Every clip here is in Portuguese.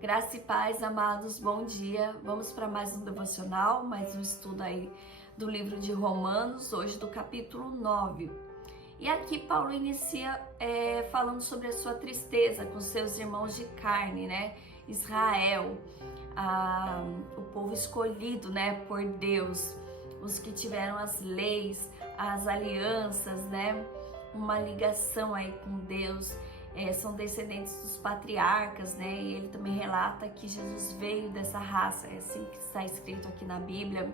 Graça e paz, amados, bom dia. Vamos para mais um devocional, mais um estudo aí do livro de Romanos, hoje do capítulo 9. E aqui Paulo inicia falando sobre a sua tristeza com seus irmãos de carne, né? Israel, o povo escolhido, né, por Deus, os que tiveram as leis, as alianças, né? Uma ligação aí com Deus. São descendentes dos patriarcas, né? E ele também relata que Jesus veio dessa raça, é assim que está escrito aqui na Bíblia.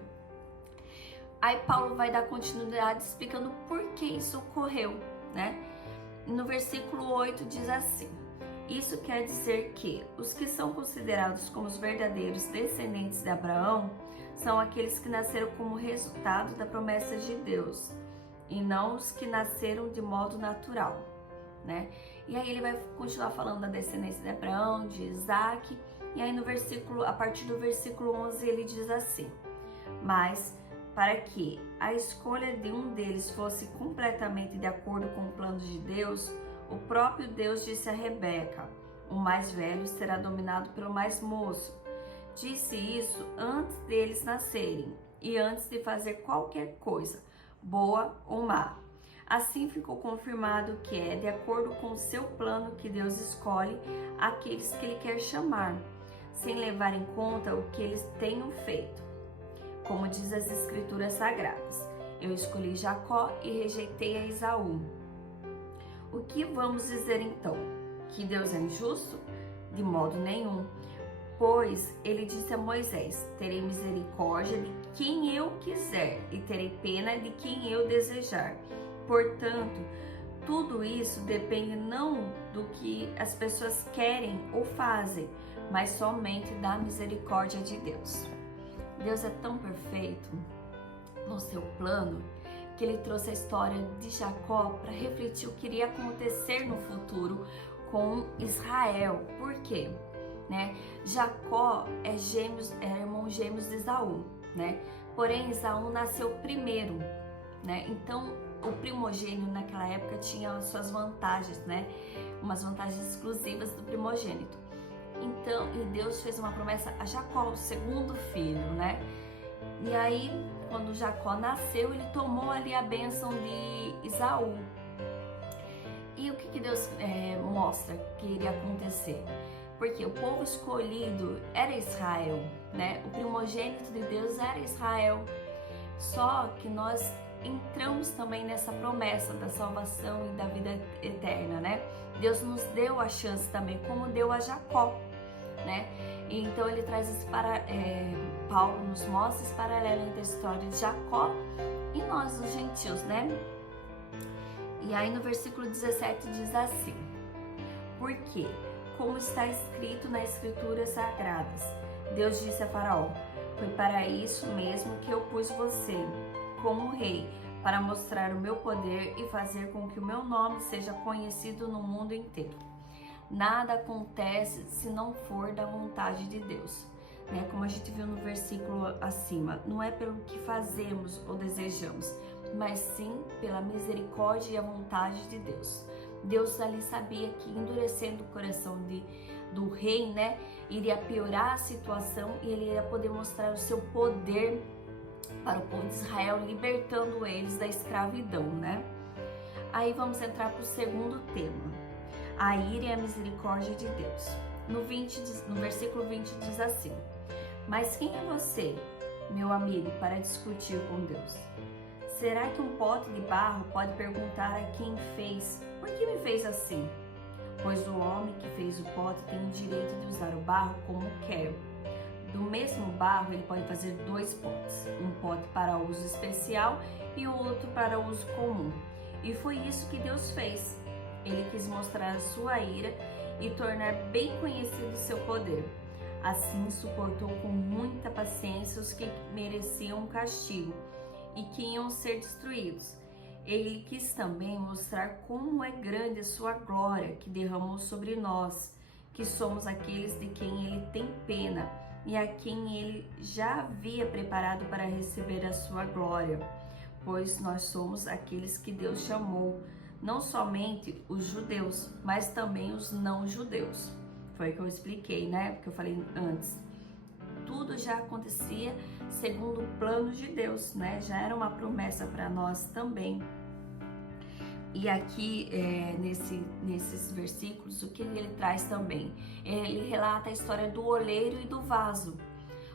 Aí Paulo vai dar continuidade explicando por que isso ocorreu, né? No versículo 8 diz assim: isso quer dizer que os que são considerados como os verdadeiros descendentes de Abraão são aqueles que nasceram como resultado da promessa de Deus, e não os que nasceram de modo natural, né? E aí ele vai continuar falando da descendência de Abraão, de Isaac, e aí a partir do versículo 11 ele diz assim: mas para que a escolha de um deles fosse completamente de acordo com o plano de Deus, o próprio Deus disse a Rebeca: o mais velho será dominado pelo mais moço. Disse isso antes deles nascerem e antes de fazer qualquer coisa, boa ou má. Assim ficou confirmado que é de acordo com o seu plano que Deus escolhe aqueles que Ele quer chamar, sem levar em conta o que eles tenham feito. Como diz as Escrituras Sagradas: eu escolhi Jacó e rejeitei a Esaú. O que vamos dizer então? Que Deus é injusto? De modo nenhum. Pois ele disse a Moisés: terei misericórdia de quem eu quiser e terei pena de quem eu desejar. Portanto, tudo isso depende não do que as pessoas querem ou fazem, mas somente da misericórdia de Deus. Deus é tão perfeito no seu plano que ele trouxe a história de Jacó para refletir o que iria acontecer no futuro com Israel. Por quê? Né? Jacó é irmão gêmeos de Esaú, né? Porém, Esaú nasceu primeiro, né? Então, o primogênito naquela época tinha suas vantagens, né? Umas vantagens exclusivas do primogênito. Então, e Deus fez uma promessa a Jacó, o segundo filho, né? E aí, quando Jacó nasceu, ele tomou ali a bênção de Esaú. E o que Deus mostra que iria acontecer? Porque o povo escolhido era Israel, né? O primogênito de Deus era Israel. Só que nós entramos também nessa promessa da salvação e da vida eterna, né? Deus nos deu a chance também, como deu a Jacó, né? E então ele traz Paulo nos mostra esse paralelo entre a história de Jacó e nós, os gentios, né? E aí no versículo 17 diz assim: porque, como está escrito nas Escrituras Sagradas, Deus disse a Faraó: foi para isso mesmo que eu pus você como rei, para mostrar o meu poder e fazer com que o meu nome seja conhecido no mundo inteiro. Nada acontece se não for da vontade de Deus, né? Como a gente viu no versículo acima, não é pelo que fazemos ou desejamos, mas sim pela misericórdia e a vontade de Deus. Deus ali sabia que endurecendo o coração do rei, né, iria piorar a situação e ele iria poder mostrar o seu poder para o povo de Israel, libertando eles da escravidão, né? Aí vamos entrar para o segundo tema: a ira e a misericórdia de Deus. No versículo 20 diz assim: mas quem é você, meu amigo, para discutir com Deus? Será que um pote de barro pode perguntar a quem fez: por que me fez assim? Pois o homem que fez o pote tem o direito de usar o barro como quer. Do mesmo barro ele pode fazer dois potes, um pote para uso especial e o outro para uso comum. E foi isso que Deus fez. Ele quis mostrar a sua ira e tornar bem conhecido o seu poder. Assim suportou com muita paciência os que mereciam um castigo e que iam ser destruídos. Ele quis também mostrar como é grande a sua glória que derramou sobre nós, que somos aqueles de quem ele tem pena e a quem ele já havia preparado para receber a sua glória, pois nós somos aqueles que Deus chamou, não somente os judeus, mas também os não judeus. Foi o que eu expliquei, né? Porque eu falei antes. Tudo já acontecia segundo o plano de Deus, né? Já era uma promessa para nós também. E aqui, nesses versículos, o que ele traz também? Ele relata a história do oleiro e do vaso.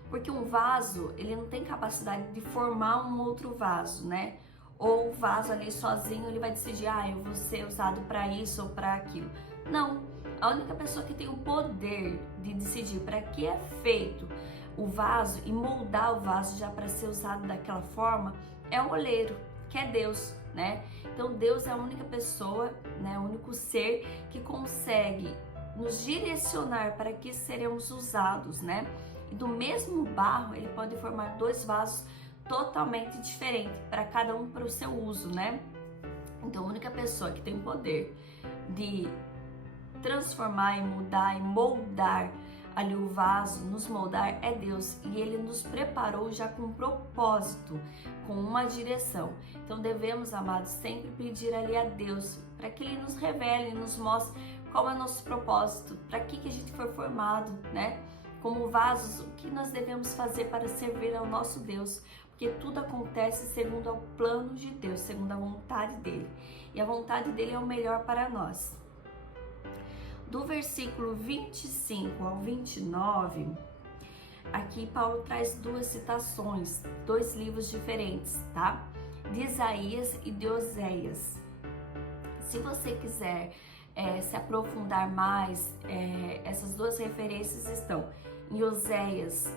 Porque um vaso, ele não tem capacidade de formar um outro vaso, né? Ou o vaso ali sozinho, ele vai decidir, eu vou ser usado para isso ou para aquilo. Não, a única pessoa que tem o poder de decidir para que é feito o vaso e moldar o vaso já para ser usado daquela forma é o oleiro, que é Deus, né? Então Deus é a única pessoa, né, o único ser que consegue nos direcionar para que seremos usados, né? E do mesmo barro ele pode formar dois vasos totalmente diferentes, para cada um para o seu uso, né? Então a única pessoa que tem o poder de transformar e mudar e moldar ali o vaso, nos moldar, é Deus, e Ele nos preparou já com um propósito, com uma direção. Então devemos, amados, sempre pedir ali a Deus para que Ele nos revele, nos mostre qual é o nosso propósito, para que a gente foi formado, né? Como vasos, o que nós devemos fazer para servir ao nosso Deus, porque tudo acontece segundo o plano de Deus, segundo a vontade dEle, e a vontade dEle é o melhor para nós. Do versículo 25 ao 29, aqui Paulo traz duas citações, dois livros diferentes, tá? De Isaías e de Oséias. Se você quiser se aprofundar mais, essas duas referências estão em Oséias,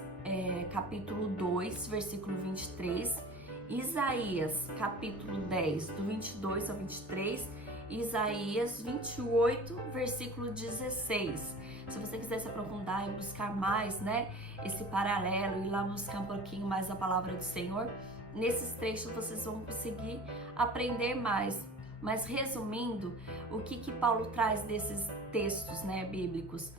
capítulo 2, versículo 23, Isaías, capítulo 10, do 22 ao 23, Isaías 28, versículo 16. Se você quiser se aprofundar e buscar mais, né, esse paralelo, ir lá buscar um pouquinho mais a palavra do Senhor, nesses trechos vocês vão conseguir aprender mais. Mas resumindo, o que Paulo traz desses textos, né, bíblicos?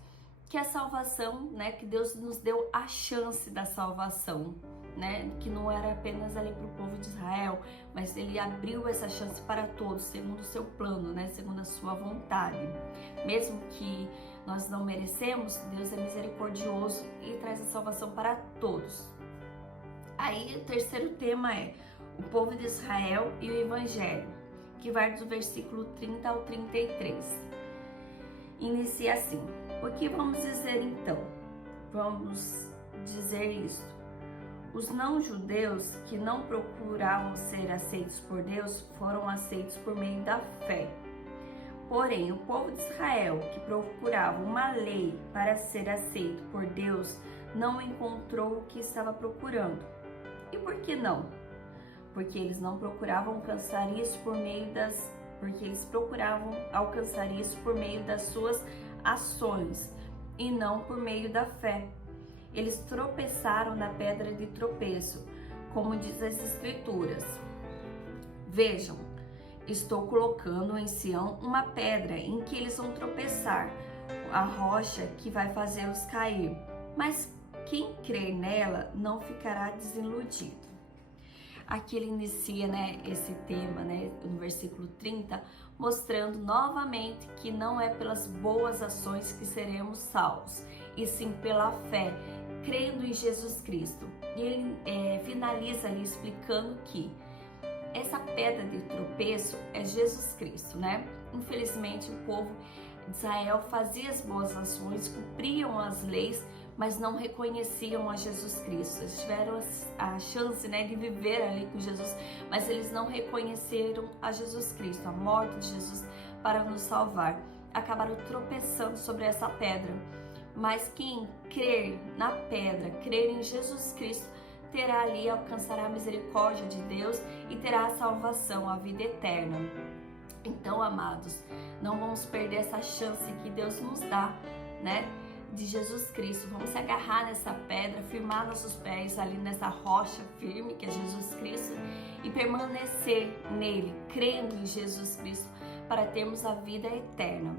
Que a salvação, né, que Deus nos deu a chance da salvação, né, que não era apenas ali para o povo de Israel, mas Ele abriu essa chance para todos, segundo o seu plano, né, segundo a sua vontade. Mesmo que nós não merecemos, Deus é misericordioso e traz a salvação para todos. Aí o terceiro tema é o povo de Israel e o Evangelho, que vai do versículo 30 ao 33. Inicia assim: o que vamos dizer então? Vamos dizer isto: os não-judeus que não procuravam ser aceitos por Deus foram aceitos por meio da fé. Porém, o povo de Israel que procurava uma lei para ser aceito por Deus não encontrou o que estava procurando. E por que não? Porque eles não procuravam alcançar isso por meio das suas ações e não por meio da fé. Eles tropeçaram na pedra de tropeço, como diz as Escrituras. Vejam, estou colocando em Sião uma pedra em que eles vão tropeçar, a rocha que vai fazê-los cair. Mas quem crer nela não ficará desiludido. Aqui ele inicia, né, esse tema, né, no versículo 30, mostrando novamente que não é pelas boas ações que seremos salvos, e sim pela fé, crendo em Jesus Cristo. E ele finaliza ali explicando que essa pedra de tropeço é Jesus Cristo, né? Infelizmente o povo de Israel fazia as boas ações, cumpriam as leis, mas não reconheciam a Jesus Cristo. Eles tiveram a chance, né, de viver ali com Jesus, mas eles não reconheceram a Jesus Cristo, a morte de Jesus para nos salvar. Acabaram tropeçando sobre essa pedra. Mas quem crer na pedra, crer em Jesus Cristo, terá ali, alcançará a misericórdia de Deus e terá a salvação, a vida eterna. Então, amados, não vamos perder essa chance que Deus nos dá, né, de Jesus Cristo. Vamos se agarrar nessa pedra, firmar nossos pés ali nessa rocha firme que é Jesus Cristo e permanecer nele, crendo em Jesus Cristo, para termos a vida eterna.